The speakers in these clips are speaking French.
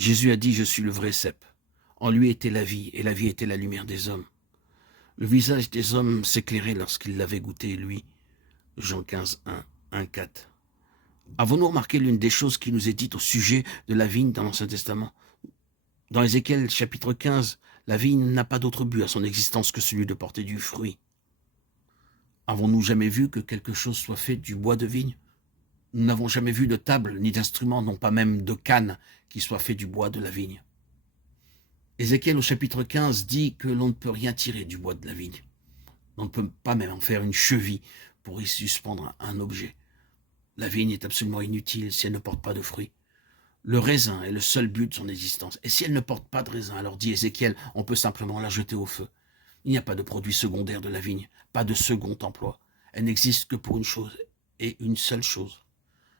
Jésus a dit, je suis le vrai cep. En lui était la vie, et la vie était la lumière des hommes. Le visage des hommes s'éclairait lorsqu'il l'avait goûté, lui. Jean 15, 1, 1, 4. Avons-nous remarqué l'une des choses qui nous est dite au sujet de la vigne dans l'Ancien Testament? Dans Ézéchiel chapitre 15, la vigne n'a pas d'autre but à son existence que celui de porter du fruit. Avons-nous jamais vu que quelque chose soit fait du bois de vigne? Nous n'avons jamais vu de table ni d'instrument, non pas même de canne, qui soit fait du bois de la vigne. Ézéchiel au chapitre 15 dit que l'on ne peut rien tirer du bois de la vigne. On ne peut pas même en faire une cheville pour y suspendre un objet. La vigne est absolument inutile si elle ne porte pas de fruits. Le raisin est le seul but de son existence. Et si elle ne porte pas de raisin, alors dit Ézéchiel, on peut simplement la jeter au feu. Il n'y a pas de produit secondaire de la vigne, pas de second emploi. Elle n'existe que pour une chose, et une seule chose,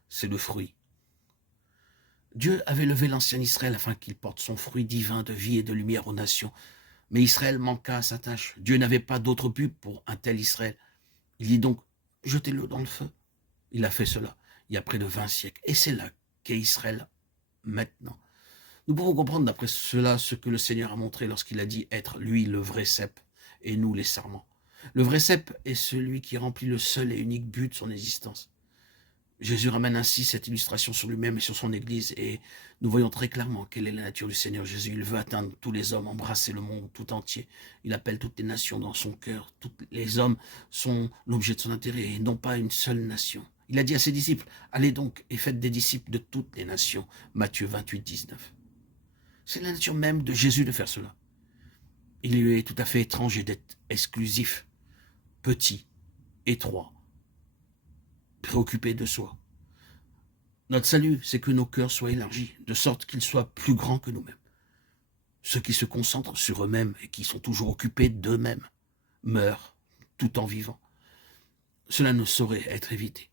c'est le fruit. Dieu avait levé l'ancien Israël afin qu'il porte son fruit divin de vie et de lumière aux nations. Mais Israël manqua à sa tâche. Dieu n'avait pas d'autre but pour un tel Israël. Il dit donc, jetez-le dans le feu. Il a fait cela il y a près de 20 siècles. Et c'est là qu'est Israël maintenant. Nous pouvons comprendre d'après cela ce que le Seigneur a montré lorsqu'il a dit être lui le vrai cep et nous les sarments. Le vrai cep est celui qui remplit le seul et unique but de son existence. Jésus ramène ainsi cette illustration sur lui-même et sur son Église et nous voyons très clairement quelle est la nature du Seigneur Jésus. Il veut atteindre tous les hommes, embrasser le monde tout entier. Il appelle toutes les nations dans son cœur. Tous les hommes sont l'objet de son intérêt et non pas une seule nation. Il a dit à ses disciples, allez donc et faites des disciples de toutes les nations. Matthieu 28, 19. C'est la nature même de Jésus de faire cela. Il lui est tout à fait étranger d'être exclusif, petit, étroit, préoccupé de soi. Notre salut, c'est que nos cœurs soient élargis, de sorte qu'ils soient plus grands que nous-mêmes. Ceux qui se concentrent sur eux-mêmes et qui sont toujours occupés d'eux-mêmes meurent tout en vivant. Cela ne saurait être évité.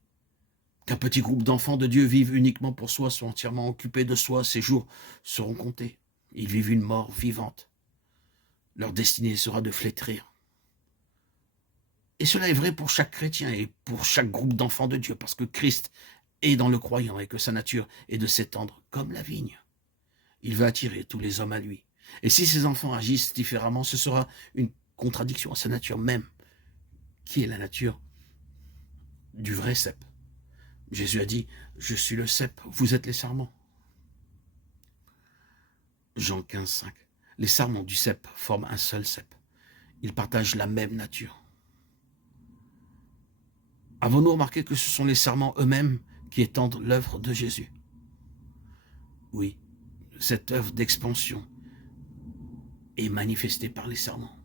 Qu'un petit groupe d'enfants de Dieu vive uniquement pour soi, soit entièrement occupés de soi, ces jours seront comptés. Ils vivent une mort vivante. Leur destinée sera de flétrir. Et cela est vrai pour chaque chrétien et pour chaque groupe d'enfants de Dieu, parce que Christ est dans le croyant et que sa nature est de s'étendre comme la vigne. Il veut attirer tous les hommes à lui. Et si ses enfants agissent différemment, ce sera une contradiction à sa nature même, qui est la nature du vrai cep. Jésus a dit, je suis le cep, vous êtes les sarments. Jean 15, 5. Les sarments du cep forment un seul cep. Ils partagent la même nature. Avons-nous remarqué que ce sont les sarments eux-mêmes qui étendent l'œuvre de Jésus? Oui, cette œuvre d'expansion est manifestée par les sarments.